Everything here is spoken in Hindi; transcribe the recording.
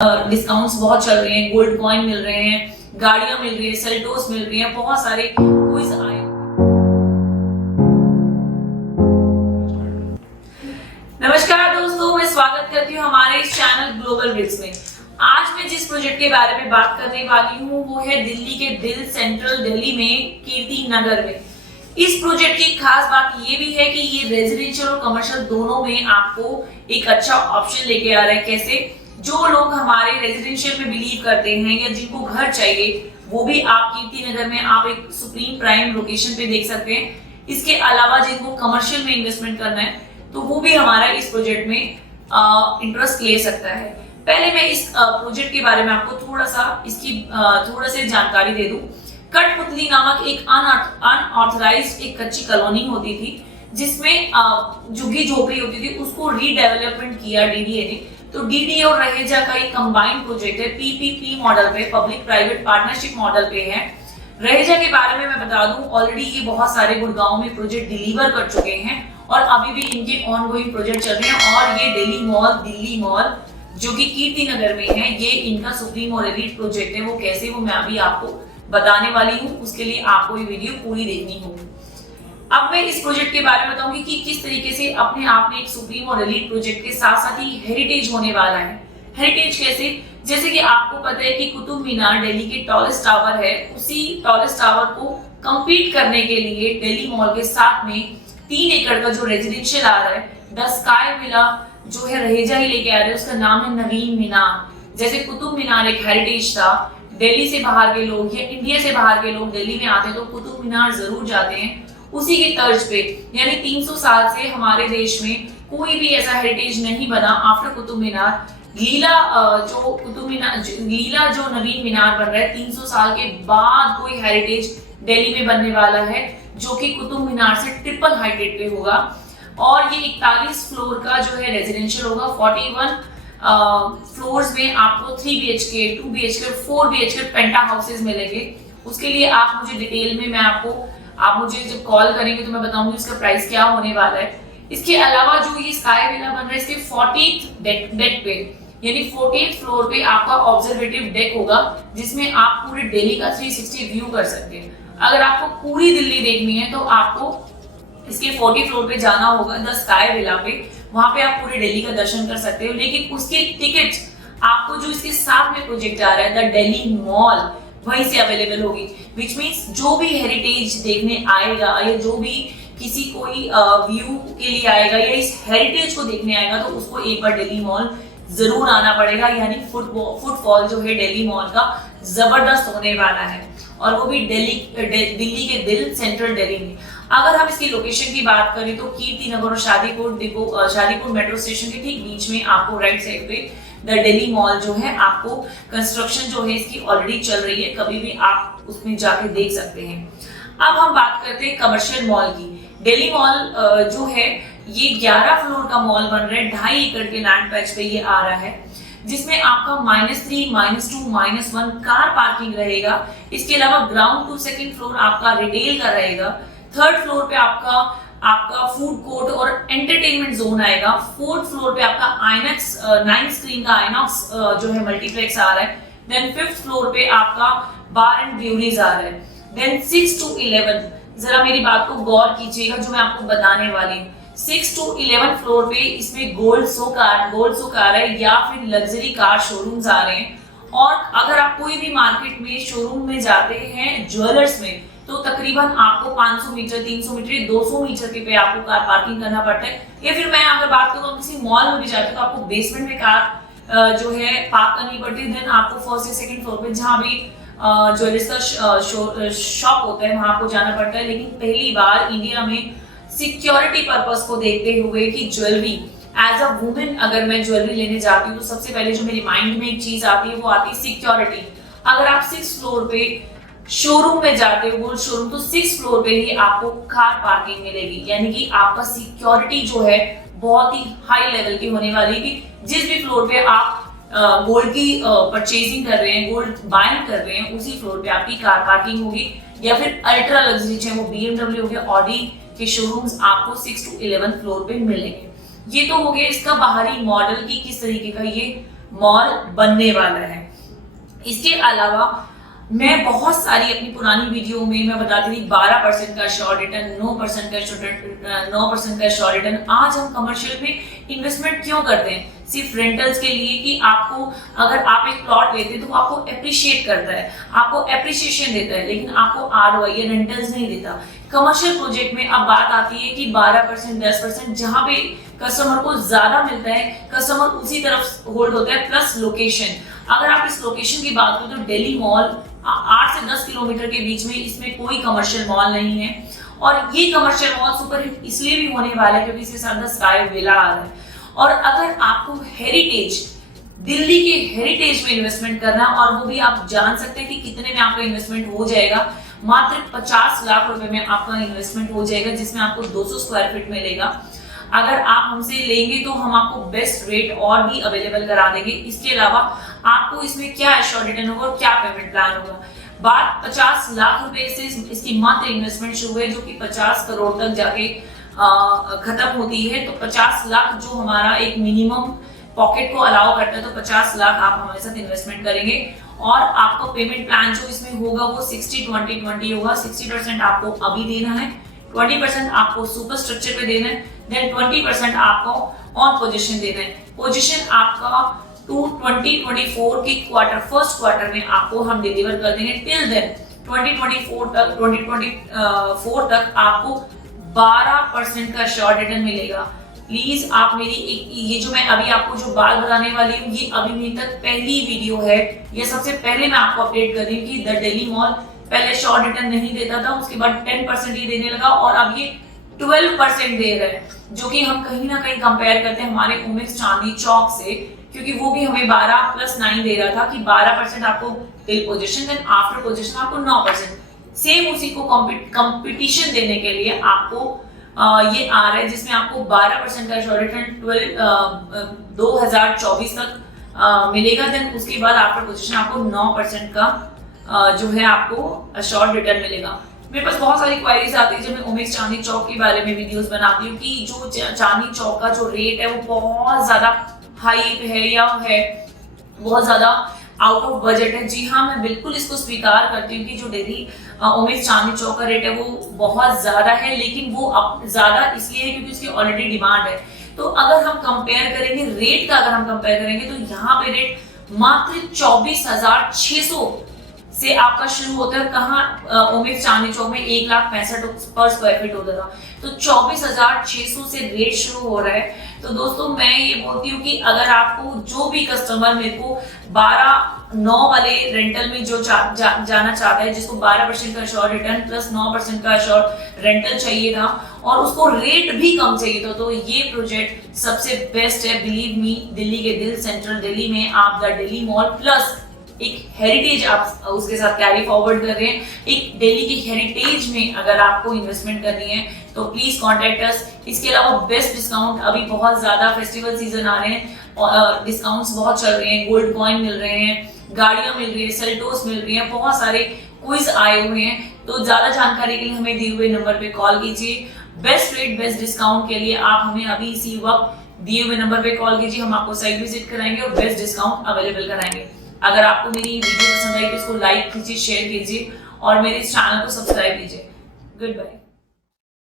डिस्काउंट्स बहुत चल रहे हैं, गोल्ड कॉइन मिल रहे हैं, गाड़ियां मिल रही है, सेल्टोस मिल रही है, बहुत सारे क्विज आए। नमस्कार दोस्तों, मैं स्वागत करती हूँ हमारे इस चैनल ग्लोबल बिट्स में। आज मैं जिस प्रोजेक्ट के बारे में बात करने वाली हूँ वो है दिल्ली के दिल सेंट्रल दिल्ली में कीर्ति नगर में। इस प्रोजेक्ट की खास बात ये भी है कि ये रेजिडेंशियल और कमर्शियल दोनों में आपको एक अच्छा ऑप्शन लेके आ रहा है। कैसे? जो लोग हमारे रेजिडेंशियल में बिलीव करते हैं या जिनको घर चाहिए वो भी आप कीर्ति नगर में आप एक सुप्रीम प्राइम लोकेशन पे देख सकते हैं। इसके अलावा जिनको कमर्शियल में इन्वेस्टमेंट करना है तो वो भी हमारा इस प्रोजेक्ट में इंटरेस्ट ले सकता है। पहले मैं इस प्रोजेक्ट के बारे में आपको थोड़ा सा जानकारी दे दूं। कठपुतली नामक एक अनऑथराइज्ड एक कच्ची कॉलोनी होती थी जिसमें झुग्गी झोपड़ी होती थी, उसको रीडेवलपमेंट किया डीडीए ने। तो डीडीए और रहेजा का एक कंबाइंड प्रोजेक्ट है, पीपीपी मॉडल पे, पब्लिक प्राइवेट पार्टनरशिप मॉडल पे है। रहेजा के बारे में मैं बता दूं, ऑलरेडी ये बहुत सारे गुड़गांव में प्रोजेक्ट डिलीवर कर चुके हैं और अभी भी इनके ऑनगोइंग प्रोजेक्ट चल रहे हैं। और ये दिल्ली मॉल जो कि कीर्ति नगर में है, ये इनका सुप्रीम और एलीट प्रोजेक्ट है। वो कैसे, वो मैं अभी आपको बताने वाली हूँ। उसके लिए आपको ये वीडियो पूरी देखनी होगी। अब मैं इस प्रोजेक्ट के बारे में बताऊंगी कि किस तरीके से अपने आप में एक सुप्रीम और एलीट प्रोजेक्ट के साथ साथ ही हेरिटेज होने वाला है। हेरिटेज कैसे? जैसे कि आपको पता है कि कुतुब मीनार दिल्ली के टॉलेस्ट टावर है, उसी टॉलेस्ट टावर को कंपीट करने के लिए दिल्ली मॉल के साथ में 3 एकड़ का जो रेजिडेंशियल आ रहा है, द स्काई विला जो है रहेजा ही लेके आ रहे हैं, उसका नाम है नवीन मीनार। जैसे कुतुब मीनार एक हेरिटेज था, दिल्ली से बाहर के लोग या इंडिया से बाहर के लोग दिल्ली में आते हैं तो कुतुब मीनार जरूर जाते हैं। उसी की तर्ज पे यानी 300 साल से हमारे देश में कोई भी ऐसा हेरिटेज नहीं बना आफ्टर कुतुब मीनार। लीला जो नवीन मीनार बन रहा है, 300 साल के बाद कोई हेरिटेज दिल्ली में बनने वाला है जो कि कुतुब मीनार से ट्रिपल हाइटेड पे होगा। और ये 41 फ्लोर का जो है रेजिडेंशियल होगा। 41 फ्लोर्स में आपको 3 BHK, 2 BHK, 4 BHK पेंटा हाउसेज मिलेंगे। उसके लिए आप मुझे डिटेल में आप मुझे जब कॉल करेंगे तो मैं बताऊंगी इसका प्राइस क्या होने वाला है। इसके अलावा जो ये स्काई विला बन रहा है, इसके 40th डेक पे यानी 40th फ्लोर पे आपका ऑब्जर्वेटिव डेक होगा जिसमें आप पूरे दिल्ली का 360 व्यू कर सकते हैं। अगर आपको पूरी दिल्ली देखनी है तो आपको इसके 40 फ्लोर पे जाना होगा, द स्काई विला पे। वहां पे आप पूरे दिल्ली का दर्शन कर सकते हो। लेकिन उसकी टिकट आपको जो इसके साथ में प्रोजेक्ट आ रहा है द दिल्ली मॉल, वहीं से अवेलेबल होगी। विच मीन्स जो भी हेरिटेज देखने आएगा या जो भी किसी कोई व्यू के लिए आएगा या इस हेरिटेज को देखने आएगा तो उसको एक बार दिल्ली मॉल जरूर आना पड़ेगा। यानी फुटफॉल जो है दिल्ली मॉल का जबरदस्त होने वाला है, और वो भी दिल्ली के दिल सेंट्रल दिल्ली में। अगर हम इसकी लोकेशन की बात करें तो कीर्ति नगर और शादीपुर मेट्रो स्टेशन के ठीक बीच में आपको राइट साइड पे द दिल्ली मॉल जो है, आपको कंस्ट्रक्शन जो है इसकी ऑलरेडी चल रही है, कभी भी आप उसमें जाके देख सकते हैं। अब हम बात करते हैं कमर्शियल मॉल की। दिल्ली मॉल जो है ये 11 फ्लोर का मॉल बन रहा है, 2.5 एकड़ के लैंड पैच पे ये आ रहा है, जिसमें आपका -3, -2, -1 कार पार्किंग रहेगा। इसके अलावा ग्राउंड टू 2nd फ्लोर आपका रिटेल का रहेगा। 3rd फ्लोर पे आपका फूड कोर्ट और एंटरटेनमेंट जोन आएगा। 4th फ्लोर पे आपका आईनॉक्स 9 स्क्रीन का आईनॉक्स जो है मल्टीप्लेक्स आ रहा है। देन 5th फ्लोर पे आपका बार एंड ब्यूरीज आ रहा है। देन 6 to 11, जरा मेरी बात को गौर कीजिएगा जो मैं आपको बताने वाली हूँ। 6 to 11 फ्लोर पे इसमें गोल्ड सो कार है या फिर लग्जरी कार शोरूम्स आ रहे हैं। और अगर आप कोई भी मार्केट में शोरूम में जाते हैं ज्वेलर्स में तो तकरीबन आपको 500 मीटर, 300 मीटर, 200 मीटर के पे आपको कार पार्किंग करना पड़ता है। या फिर मैं अगर बात करूँ किसी मॉल में भी जाते हैं तो आपको बेसमेंट में कार जो है पार्क करनी पड़ती है। देन आपको 1st या 2nd फ्लोर पे जहाँ भी ज्वेलर्स का शॉप होता है वहां आपको जाना पड़ता है। लेकिन पहली बार इंडिया में सिक्योरिटी पर्पस को देखते हुए कि ज्वेलरी एज अ वुमेन अगर मैं ज्वेलरी लेने जाती हूँ तो सबसे पहले जो मेरे माइंड में एक चीज आती है वो आती है सिक्योरिटी। अगर आप 6th फ्लोर पे शोरूम में जाते हो, गोल्ड शोरूम, तो 6th फ्लोर पे ही आपको कार पार्किंग मिलेगी। यानी कि आपका सिक्योरिटी जो है बहुत ही हाई लेवल की होने वाली है कि जिस भी फ्लोर पे आप गोल्ड की परचेजिंग कर रहे हैं, गोल्ड बाइंग कर रहे हैं, उसी फ्लोर पे आपकी कार पार्किंग होगी। या फिर अल्ट्रा लग्जरी चाहे वो BMW हो गया, ऑडी के शोरूम्स आपको 6 to 11 फ्लोर पे मिलेंगे। ये तो हो गया इसका बाहरी मॉडल की किस तरीके का ये मॉल बनने वाला है। इसके अलावा मैं बहुत सारी अपनी पुरानी वीडियो में मैं बताती थी 12% का श्योर रिटर्न, 9% का श्योर रिटर्न। आज हम कमर्शियल में इन्वेस्टमेंट क्यों करते हैं? सिर्फ रेंटल्स के लिए कि आपको, अगर आप एक प्लॉट लेते हैं तो आपको अप्रिशिएट करता है, आपको एप्रिसिएशन देता है, लेकिन आपको आरओआई या रेंटल्स नहीं देता। कमर्शियल प्रोजेक्ट में अब बात आती है कि 12%, 10%, जहां पे कस्टमर को ज्यादा मिलता है, कस्टमर उसी तरफ होल्ड होता है। प्लस लोकेशन, अगर आप इस लोकेशन की बात करें तो दिल्ली मॉल 8 से 10 किलोमीटर के बीच में, इसमें कोई कमर्शियल मॉल नहीं है। और ये कमर्शियल मॉल सुपरहिट इसलिए भी होने वाला है क्योंकि इसके साथ स्काई विला आ रहा है। और अगर आपको हेरिटेज, दिल्ली के हेरिटेज में इन्वेस्टमेंट करना, और वो भी आप जान सकते हैं कि कितने में आपका इन्वेस्टमेंट हो जाएगा। मात्र 50 लाख रुपए में आपका इन्वेस्टमेंट हो जाएगा, जिसमें आपको 200 स्क्वायर फीट मिलेगा। अगर आप हमसे लेंगे तो हम आपको बेस्ट रेट और भी अवेलेबल करा देंगे। इसके अलावा आपको इसमें क्या एश्योर्ड रिटर्न होगा और क्या पेमेंट प्लान होगा। बात 50 लाख रुपए से इसकी मात्र इन्वेस्टमेंट शुरू है, जो कि 50 करोड़ तक जाके खत्म होती है। तो 50 लाख जो हमारा एक मिनिमम पॉकेट को अलाउ करता है, तो 50 लाख आप हमारे साथ इन्वेस्टमेंट करेंगे। और आपको पेमेंट प्लान जो इसमें होगा वो 60-20-20 होगा। 60% आपको अभी देना है, 20% आपको सुपर स्ट्रक्चर पे देना है, देन 20% आपको ऑन पोजीशन देना है। पोजीशन आपका 2024 के फर्स्ट क्वार्टर में आपको हम डिलीवर कर देंगे। टिल देन 2024 तक आपको 12% का श्योर रिटर्न मिलेगा। प्लीज आप मेरी ये जो मैं अभी आपको जो बात बताने वाली हूँ, ये अभी मेरी तक पहली वीडियो है। ये सबसे पहले मैं आपको अपडेट कर रही हूँ कि द दिल्ली मॉल पहले श्योर रिटर्न नहीं देता था, उसके बाद 10% ही देने लगा, और अब ये 12% दे रहा है, जो कि हम कहीं ना कहीं कंपेयर करते हैं हमारे उमेश चांदनी चौक से, क्योंकि वो भी हमें 12 + 9 दे रहा था कि 12% आपको till position, then after position आपको 9%। सेम उसी को कंपटीशन देने के लिए आपको ये आ रहा है, जिसमें आपको 12% का श्योर रिटर्न 2024 तक मिलेगा। देन उसके बाद आफ्टर पोजीशन आपको 9% का जो है आपको श्योर रिटर्न मिलेगा। मेरे पास बहुत सारी क्वारीज आती है जब मैं उमेश चांदनी चौक के बारे में वीडियोस बनाती हूँ कि जो चांदनी चौक का जो रेट है वो बहुत ज्यादा हाई है या है बहुत ज्यादा आउट ऑफ बजट है। जी हाँ, मैं बिल्कुल इसको स्वीकार करती हूँ कि जो दिल्ली उमेश चांदनी चौक का रेट है वो बहुत ज्यादा है, लेकिन वो ज्यादा इसलिए है क्योंकि उसकी ऑलरेडी डिमांड है। तो अगर हम कंपेयर करेंगे रेट का, अगर हम कंपेयर करेंगे तो यहाँ पे रेट मात्र 24,600 से आपका शुरू होता है। कहाँ उमेश चांदनी चौक में 1,65,000 पर स्क्वायर फीट होता था, तो 24,600 से रेट शुरू हो रहा है। तो दोस्तों मैं ये बोलती हूँ कि अगर आपको जो भी कस्टमर मेरे को 12/9 वाले रेंटल में जो जाना चाहता है, जिसको 12% का श्योर रिटर्न प्लस 9% का श्योर रेंटल चाहिए था और उसको रेट भी कम चाहिए था, तो ये प्रोजेक्ट सबसे बेस्ट है। बिलीव मी, दिल्ली के दिल सेंट्रल दिल्ली में आप द दिल्ली मॉल प्लस एक हेरिटेज आप उसके साथ कैरी फॉरवर्ड कर रहे हैं। एक दिल्ली की हेरिटेज में अगर आपको इन्वेस्टमेंट करनी है तो प्लीज कॉन्टेक्ट अस। इसके अलावा बेस्ट डिस्काउंट, अभी बहुत ज्यादा फेस्टिवल सीजन आ रहे हैं, डिस्काउंट्स बहुत चल रहे हैं, गोल्ड कॉइन मिल रहे हैं, गाड़ियां मिल रही है, सेल्टोस मिल रही है, बहुत सारे क्विज आए हुए हैं। तो ज्यादा जानकारी के लिए हमें दिए हुए नंबर पे कॉल कीजिए। बेस्ट रेट बेस्ट डिस्काउंट के लिए आप हमें अभी इसी वक्त दिए हुए नंबर पे कॉल कीजिए, हम आपको साइट विजिट कराएंगे और बेस्ट डिस्काउंट अवेलेबल कराएंगे। अगर आपको मेरी वीडियो पसंद आई तो इसको लाइक कीजिए, शेयर कीजिए और मेरे इस चैनल को सब्सक्राइब कीजिए। Good bye.